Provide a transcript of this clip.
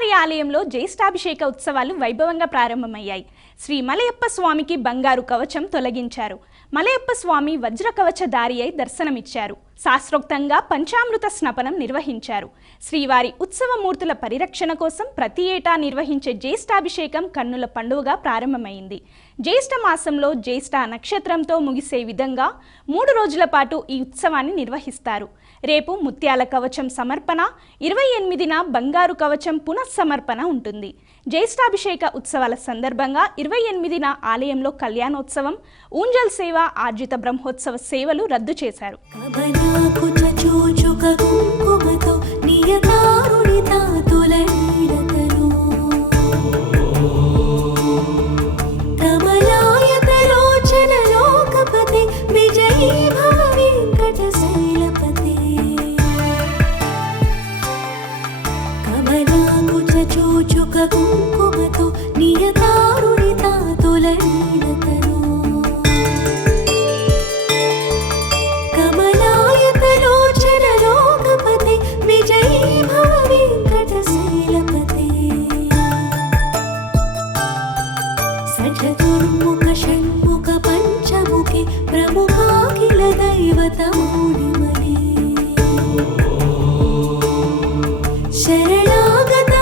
శ్రీవారి ఆలయంలో జ్యేష్ఠాభిషేక ఉత్సవాలు వైభవంగా ప్రారంభమయ్యాయి. శ్రీ మలయప్ప స్వామికి బంగారు కవచం తొలగించారు. మలయప్ప స్వామి వజ్ర కవచధారి అయి దర్శనమిచ్చారు. శాస్త్రోక్తంగా పంచామృత స్నపనం నిర్వహించారు. శ్రీవారి ఉత్సవమూర్తుల పరిరక్షణ కోసం ప్రతి ఏటా నిర్వహించే జ్యేష్ఠాభిషేకం కన్నుల పండుగగా ప్రారంభమైంది. జ్యేష్ఠ మాసంలో జ్యేష్ఠ నక్షత్రంతో ముగిసే విధంగా 3 రోజుల పాటు ఈ ఉత్సవాన్ని నిర్వహిస్తారు. రేపు ముత్యాల కవచం సమర్పణ, 28న బంగారు కవచం పునఃసమర్పణ ఉంటుంది. జ్యేష్ఠాభిషేక ఉత్సవాల సందర్భంగా 28న ఆలయంలో కళ్యాణోత్సవం, ఊంజల్ సేవ, ఆర్జిత బ్రహ్మోత్సవ సేవలు రద్దు చేశారు. కుంకుమతో నియతారుణితా తులనీలతను కమలాయతలోచన లోకపతే విజయీ భవ వెంకటశైలపతే సచతుర్ముఖ షణ్ముఖ పంచముఖే ప్రముఖాఖిల దైవతమౌళిమనే శరణాగత